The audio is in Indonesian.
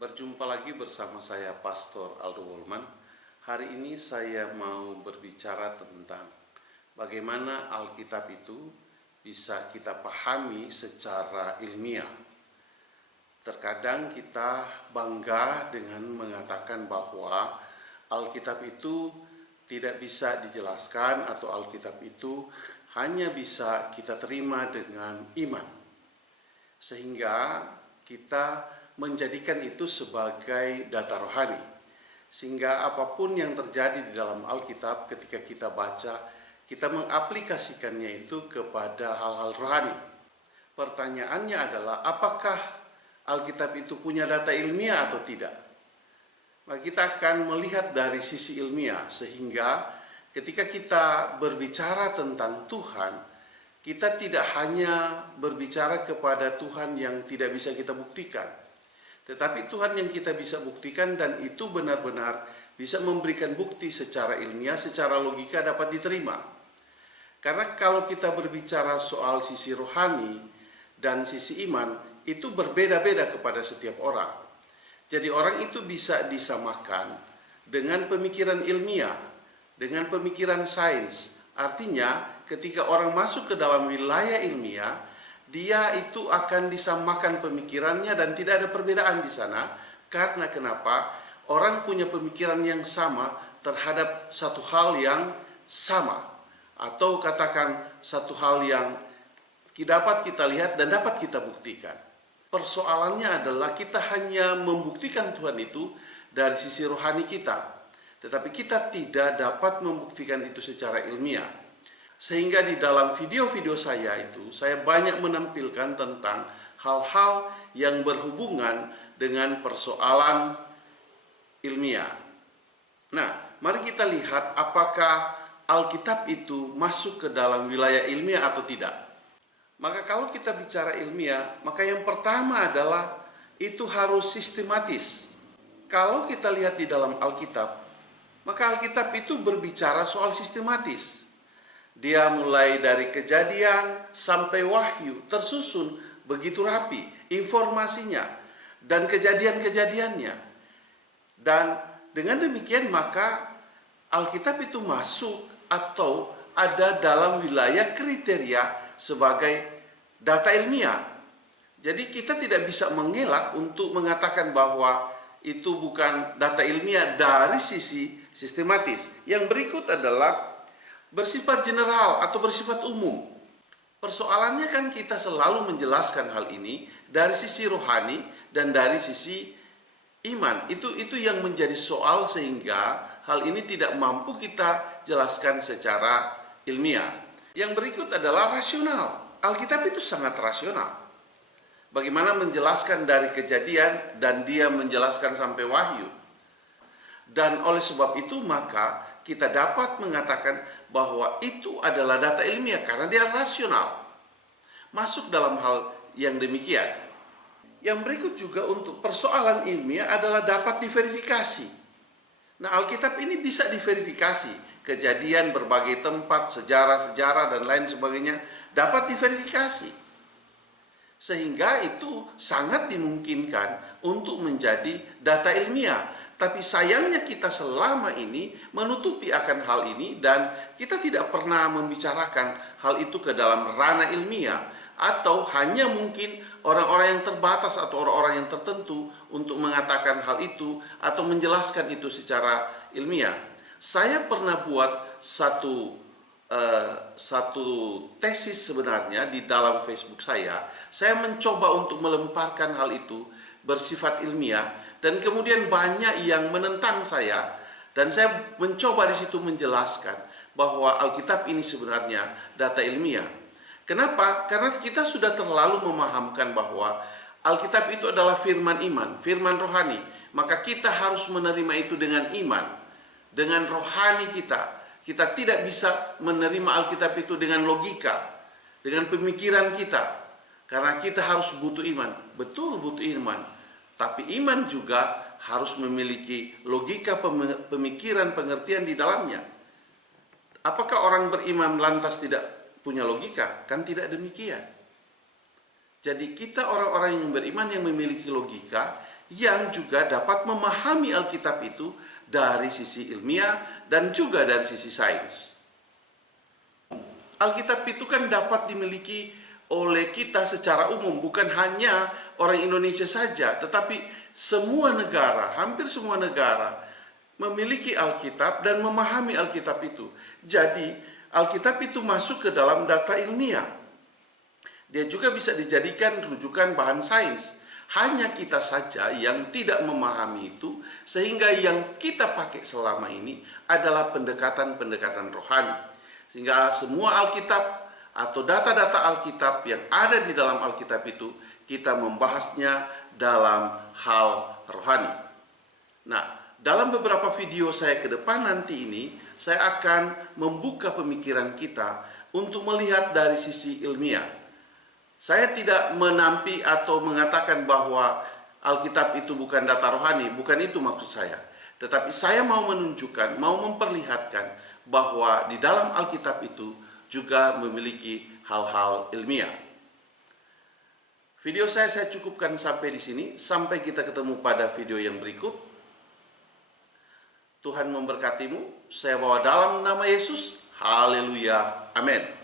Berjumpa lagi bersama saya Pastor Aldo Wolman. Hari ini saya mau berbicara tentang bagaimana Alkitab itu bisa kita pahami secara ilmiah. Terkadang kita bangga dengan mengatakan bahwa Alkitab itu tidak bisa dijelaskan atau Alkitab itu hanya bisa kita terima dengan iman. Sehingga kita menjadikan itu sebagai data rohani. Sehingga apapun yang terjadi di dalam Alkitab ketika kita baca, kita mengaplikasikannya itu kepada hal-hal rohani. Pertanyaannya adalah apakah Alkitab itu punya data ilmiah atau tidak? Maka kita akan melihat dari sisi ilmiah, sehingga ketika kita berbicara tentang Tuhan, kita tidak hanya berbicara kepada Tuhan yang tidak bisa kita buktikan, tetapi Tuhan yang kita bisa buktikan dan itu benar-benar bisa memberikan bukti secara ilmiah, secara logika dapat diterima. Karena kalau kita berbicara soal sisi rohani dan sisi iman, itu berbeda-beda kepada setiap orang. Jadi orang itu bisa disamakan dengan pemikiran ilmiah, dengan pemikiran sains. Artinya ketika orang masuk ke dalam wilayah ilmiah, dia itu akan disamakan pemikirannya dan tidak ada perbedaan di sana. Karena kenapa? Orang punya pemikiran yang sama terhadap satu hal yang sama. Atau katakan satu hal yang dapat kita lihat dan dapat kita buktikan. Persoalannya adalah kita hanya membuktikan Tuhan itu dari sisi rohani kita. Tetapi kita tidak dapat membuktikan itu secara ilmiah. Sehingga di dalam video-video saya itu, saya banyak menampilkan tentang hal-hal yang berhubungan dengan persoalan ilmiah. Nah, mari kita lihat apakah Alkitab itu masuk ke dalam wilayah ilmiah atau tidak. Maka kalau kita bicara ilmiah, maka yang pertama adalah itu harus sistematis. Kalau kita lihat di dalam Alkitab, maka Alkitab itu berbicara soal sistematis. Dia mulai dari Kejadian sampai Wahyu, tersusun begitu rapi informasinya dan kejadian-kejadiannya. Dan dengan demikian maka Alkitab itu masuk atau ada dalam wilayah kriteria sebagai data ilmiah. Jadi kita tidak bisa mengelak untuk mengatakan bahwa itu bukan data ilmiah dari sisi sistematis. Yang berikut adalah bersifat general atau bersifat umum. Persoalannya kan kita selalu menjelaskan hal ini dari sisi rohani dan dari sisi iman. Itu yang menjadi soal sehingga hal ini tidak mampu kita jelaskan secara ilmiah. Yang berikut adalah rasional. Alkitab itu sangat rasional. Bagaimana menjelaskan dari Kejadian dan dia menjelaskan sampai Wahyu. Dan oleh sebab itu maka kita dapat mengatakan bahwa itu adalah data ilmiah karena dia rasional. Masuk dalam hal yang demikian. Yang berikut juga untuk persoalan ilmiah adalah dapat diverifikasi. Nah, Alkitab ini bisa diverifikasi. Kejadian berbagai tempat, sejarah-sejarah dan lain sebagainya dapat diverifikasi. Sehingga itu sangat dimungkinkan untuk menjadi data ilmiah. Tapi sayangnya kita selama ini menutupi akan hal ini dan kita tidak pernah membicarakan hal itu ke dalam ranah ilmiah. Atau hanya mungkin orang-orang yang terbatas atau orang-orang yang tertentu untuk mengatakan hal itu atau menjelaskan itu secara ilmiah. Saya pernah buat satu tesis sebenarnya di dalam Facebook saya. Saya mencoba untuk melemparkan hal itu bersifat ilmiah. Dan kemudian banyak yang menentang saya. Dan saya mencoba di situ menjelaskan bahwa Alkitab ini sebenarnya data ilmiah. Kenapa? Karena kita sudah terlalu memahamkan bahwa Alkitab itu adalah firman iman, firman rohani. Maka kita harus menerima itu dengan iman, dengan rohani kita. Kita tidak bisa menerima Alkitab itu dengan logika, dengan pemikiran kita. Karena kita harus butuh iman. Betul butuh iman. Tapi iman juga harus memiliki logika pemikiran, pengertian di dalamnya. Apakah orang beriman lantas tidak punya logika? Kan tidak demikian. Jadi kita orang-orang yang beriman yang memiliki logika, yang juga dapat memahami Alkitab itu dari sisi ilmiah dan juga dari sisi sains. Alkitab itu kan dapat dimiliki oleh kita secara umum, bukan hanya orang Indonesia saja, tetapi semua negara, hampir semua negara memiliki Alkitab dan memahami Alkitab itu. Jadi, Alkitab itu masuk ke dalam data ilmiah. Dia juga bisa dijadikan rujukan bahan sains. Hanya kita saja yang tidak memahami itu, sehingga yang kita pakai selama ini adalah pendekatan-pendekatan rohani. Sehingga semua Alkitab atau data-data Alkitab yang ada di dalam Alkitab itu, kita membahasnya dalam hal rohani. Nah, dalam beberapa video saya ke depan nanti ini, saya akan membuka pemikiran kita untuk melihat dari sisi ilmiah. Saya tidak menampi atau mengatakan bahwa Alkitab itu bukan data rohani, bukan itu maksud saya. Tetapi saya mau menunjukkan, mau memperlihatkan bahwa di dalam Alkitab itu juga memiliki hal-hal ilmiah. Video saya cukupkan sampai di sini. Sampai kita ketemu pada video yang berikut. Tuhan memberkatimu. Saya bawa dalam nama Yesus. Haleluya. Amin.